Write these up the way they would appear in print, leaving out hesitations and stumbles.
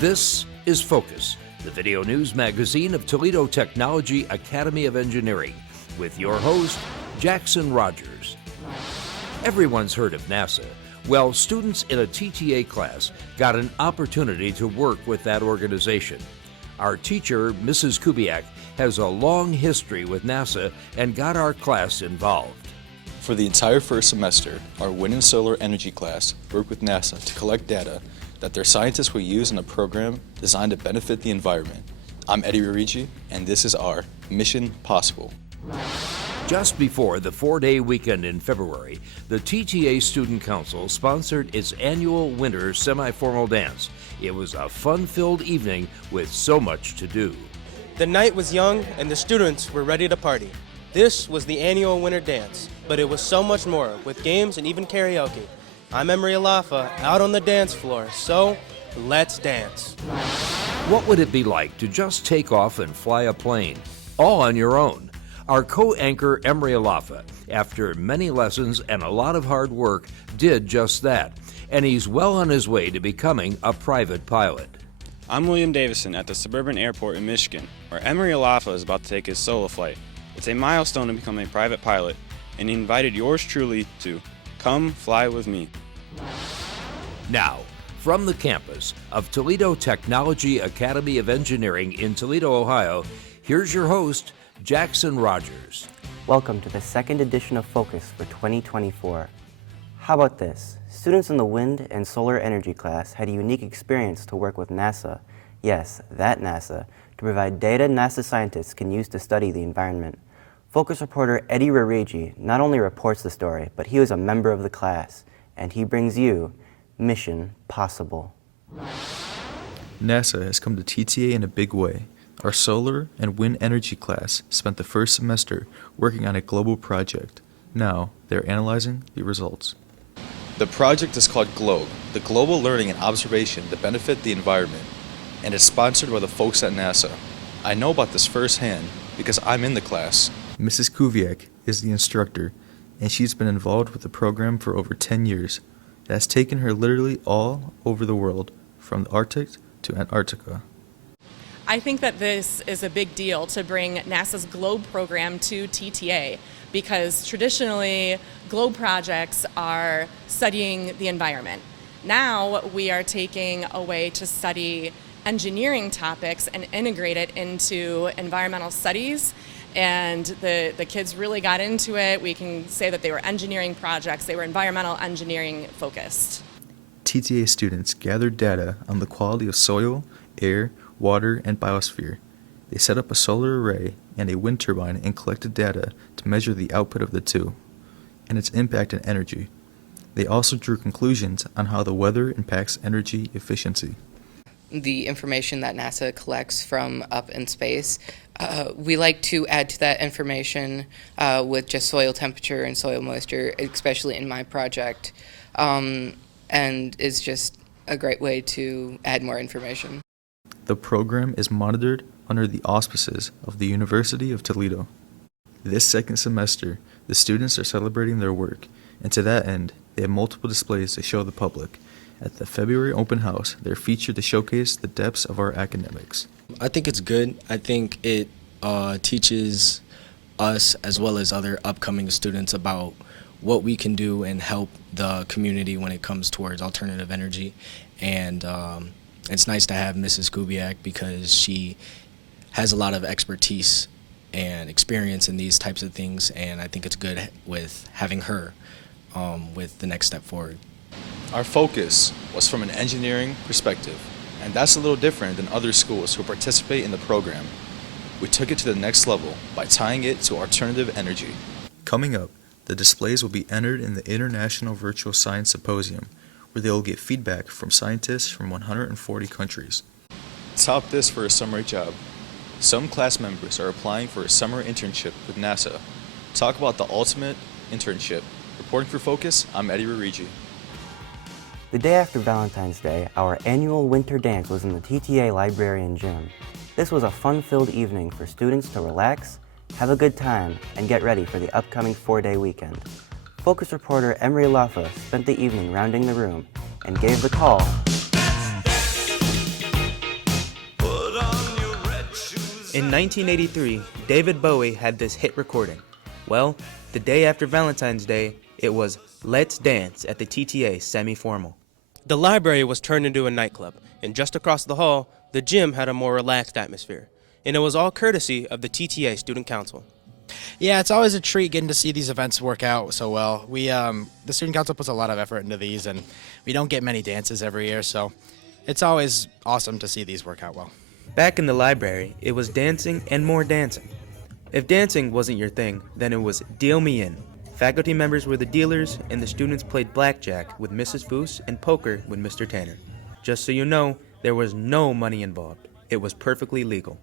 This is Focus, the video news magazine of Toledo Technology Academy of Engineering, with your host, Jackson Rogers. Everyone's heard of NASA. Well, students in a TTA class got an opportunity to work with that organization. Our teacher, Mrs. Kubiak, has a long history with NASA and got our class involved. For the entire first semester, our wind and solar energy class worked with NASA to collect data that their scientists will use in a program designed to benefit the environment. I'm Eddie Rorigi, and this is our Mission Possible. Just before the 4-day weekend in February, the TTA Student Council sponsored its annual winter semi-formal dance. It was a fun-filled evening with so much to do. The night was young and the students were ready to party. This was the annual winter dance, but it was so much more, with games and even karaoke. I'm Emery Alafa, out on the dance floor, so let's dance. What would it be like to just take off and fly a plane, all on your own? Our co-anchor Emery Alafa, after many lessons and a lot of hard work, did just that, and he's well on his way to becoming a private pilot. I'm William Davison at the suburban airport in Michigan, where Emery Alafa is about to take his solo flight. It's a milestone to become a private pilot, and he invited yours truly to come fly with me. Now, from the campus of Toledo Technology Academy of Engineering in Toledo, Ohio, here's your host, Jackson Rogers. Welcome to the second edition of Focus for 2024. How about this? Students in the wind and solar energy class had a unique experience to work with NASA, yes, that NASA, to provide data NASA scientists can use to study the environment. Focus reporter Eddie Rorigi not only reports the story, but he was a member of the class, and he brings you Mission Possible. NASA has come to TTA in a big way. Our solar and wind energy class spent the first semester working on a global project. Now, they're analyzing the results. The project is called GLOBE, the Global Learning and Observation to Benefit the Environment, and it's sponsored by the folks at NASA. I know about this firsthand because I'm in the class. Mrs. Kubiak is the instructor, and she's been involved with the program for over 10 years. It has taken her literally all over the world, from the Arctic to Antarctica. I think that this is a big deal to bring NASA's GLOBE program to TTA, because traditionally GLOBE projects are studying the environment. Now we are taking a way to study engineering topics and integrate it into environmental studies, and the kids really got into it. We can say that they were engineering projects, they were environmental engineering focused. TTA students gathered data on the quality of soil, air, water, and biosphere. They set up a solar array and a wind turbine and collected data to measure the output of the two and its impact on energy. They also drew conclusions on how the weather impacts energy efficiency. The information that NASA collects from up in space, we like to add to that information with just soil temperature and soil moisture, especially in my project, and is just a great way to add more information. The program is monitored under the auspices of the University of Toledo. This second semester, the students are celebrating their work, and to that end, they have multiple displays to show the public. At the February open house, they're featured to showcase the depths of our academics. I think it's good. I think it teaches us as well as other upcoming students about what we can do and help the community when it comes towards alternative energy. And it's nice to have Mrs. Kubiak because she has a lot of expertise and experience in these types of things, and I think it's good with having her with the next step forward. Our focus was from an engineering perspective, and that's a little different than other schools who participate in the program. We took it to the next level by tying it to alternative energy. Coming up, the displays will be entered in the International Virtual Science Symposium, where they will get feedback from scientists from 140 countries. Top this for a summer job. Some class members are applying for a summer internship with NASA. Talk about the ultimate internship. Reporting for Focus, I'm Eddie Rorigi. The day after Valentine's Day, our annual winter dance was in the TTA Librarian Gym. This was a fun-filled evening for students to relax, have a good time, and get ready for the upcoming 4-day weekend. Focus reporter Emery Alafa spent the evening rounding the room and gave the call In 1983, David Bowie had this hit recording. Well, the day after Valentine's Day, it was Let's Dance at the TTA semi-formal. The library was turned into a nightclub, and just across the hall, the gym had a more relaxed atmosphere. And it was all courtesy of the TTA Student Council. Yeah, it's always a treat getting to see these events work out so well. The Student Council puts a lot of effort into these, and we don't get many dances every year, so it's always awesome to see these work out well. Back in the library, it was dancing and more dancing. If dancing wasn't your thing, then it was deal me in. Faculty members were the dealers, and the students played blackjack with Mrs. Foose and poker with Mr. Tanner. Just so you know, there was no money involved. It was perfectly legal.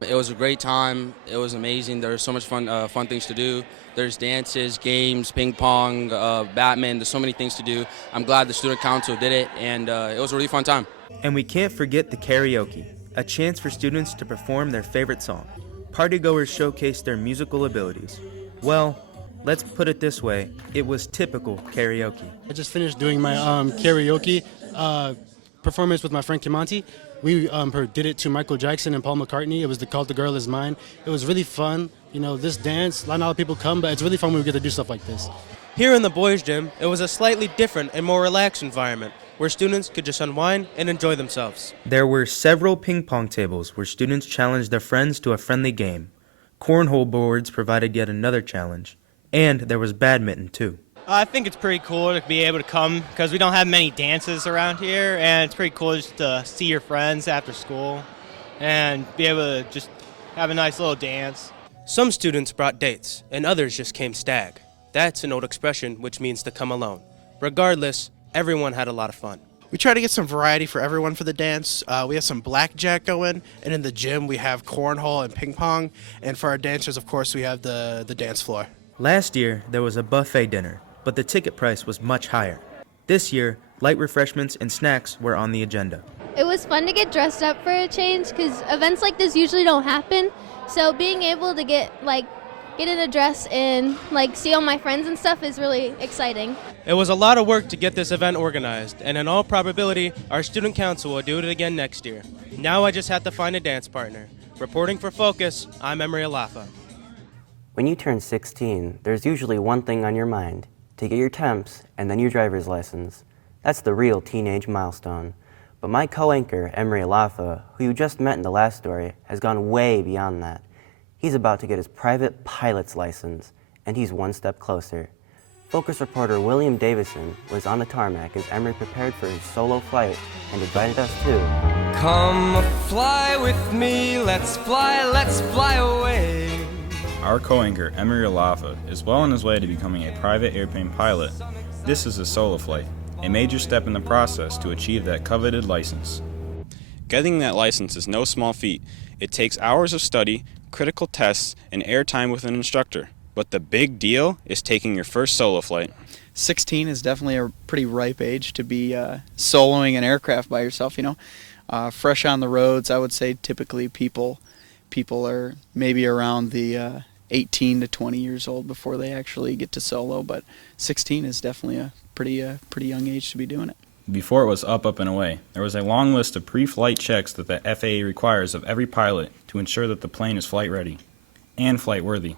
It was a great time. It was amazing. There were so much fun things to do. There's dances, games, ping pong, badminton. There's so many things to do. I'm glad the student council did it, and it was a really fun time. And we can't forget the karaoke, a chance for students to perform their favorite song. Partygoers showcased their musical abilities. Well, let's put it this way, it was typical karaoke. I just finished doing my karaoke performance with my friend Kimanti. We did it to Michael Jackson and Paul McCartney. It was called The Girl Is Mine. It was really fun. You know, this dance, not a lot of people come, but it's really fun when we get to do stuff like this. Here in the boys' gym, it was a slightly different and more relaxed environment, where students could just unwind and enjoy themselves. There were several ping-pong tables where students challenged their friends to a friendly game. Cornhole boards provided yet another challenge. And there was badminton, too. I think it's pretty cool to be able to come because we don't have many dances around here, and it's pretty cool just to see your friends after school and be able to just have a nice little dance. Some students brought dates, and others just came stag. That's an old expression which means to come alone. Regardless, everyone had a lot of fun. We try to get some variety for everyone for the dance. We have some blackjack going, and in the gym we have cornhole and ping pong, and for our dancers, of course, we have the dance floor. Last year, there was a buffet dinner, but the ticket price was much higher. This year, light refreshments and snacks were on the agenda. It was fun to get dressed up for a change because events like this usually don't happen. So being able to get in a dress and see all my friends and stuff is really exciting. It was a lot of work to get this event organized, and in all probability, our student council will do it again next year. Now I just have to find a dance partner. Reporting for Focus, I'm Emery Alafa. When you turn 16, there's usually one thing on your mind: to get your temps and then your driver's license. That's the real teenage milestone. But my co-anchor, Emery Alafa, who you just met in the last story, has gone way beyond that. He's about to get his private pilot's license, and he's one step closer. Focus reporter William Davison was on the tarmac as Emery prepared for his solo flight and invited us to come fly with me, let's fly away. Our co-anchor, Emery Alafa, is well on his way to becoming a private airplane pilot. This is his solo flight, a major step in the process to achieve that coveted license. Getting that license is no small feat. It takes hours of study, critical tests, and airtime with an instructor. But the big deal is taking your first solo flight. 16 is definitely a pretty ripe age to be soloing an aircraft by yourself, fresh on the roads. I would say typically people are maybe around the 18 to 20 years old before they actually get to solo, but 16 is definitely a pretty young age to be doing it. Before it was up and away, there was a long list of pre-flight checks that the FAA requires of every pilot to ensure that the plane is flight ready and flight worthy.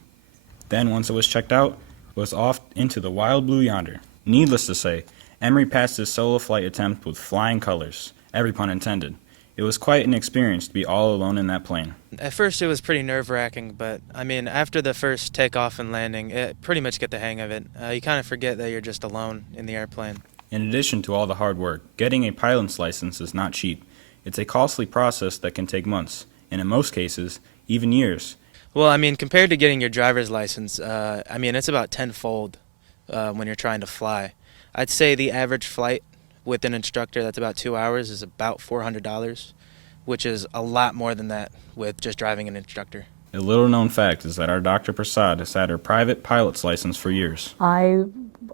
Then, once it was checked out, it was off into the wild blue yonder. Needless to say, Emery passed his solo flight attempt with flying colors, every pun intended. It was quite an experience to be all alone in that plane. At first it was pretty nerve-wracking, but after the first takeoff and landing, it pretty much get the hang of it. You kind of forget that you're just alone in the airplane. In addition to all the hard work, getting a pilot's license is not cheap. It's a costly process that can take months, and in most cases, even years. Well, compared to getting your driver's license, it's about tenfold when you're trying to fly. I'd say the average flight with an instructor that's about 2 hours is about $400, which is a lot more than that with just driving an instructor. A little-known fact is that our Dr. Prasad has had her private pilot's license for years.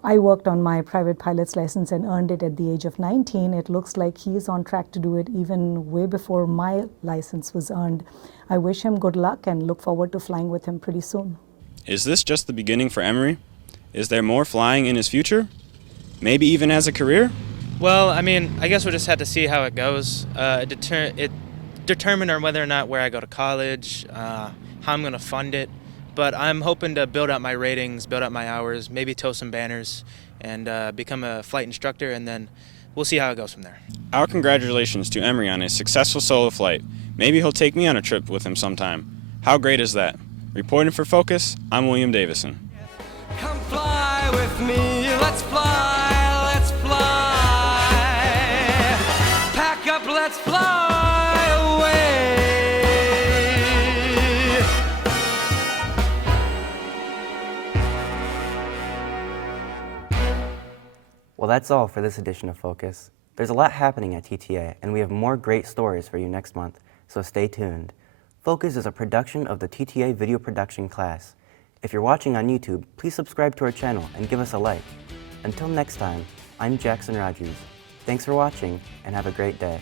I worked on my private pilot's license and earned it at the age of 19. It looks like he's on track to do it even way before my license was earned. I wish him good luck and look forward to flying with him pretty soon. Is this just the beginning for Emery? Is there more flying in his future? Maybe even as a career? Well, I guess we'll just have to see how it goes. It determine on whether or not where I go to college, how I'm going to fund it. But I'm hoping to build up my ratings, build up my hours, maybe tow some banners, and become a flight instructor, and then we'll see how it goes from there. Our congratulations to Emery on his successful solo flight. Maybe he'll take me on a trip with him sometime. How great is that? Reporting for Focus, I'm William Davison. Come fly with me, let's fly, let's fly. Pack up, let's fly away. Well, that's all for this edition of Focus. There's a lot happening at TTA, and we have more great stories for you next month, so stay tuned. Focus is a production of the TTA video production class. If you're watching on YouTube, please subscribe to our channel and give us a like. Until next time, I'm Jackson Rogers. Thanks for watching, and have a great day.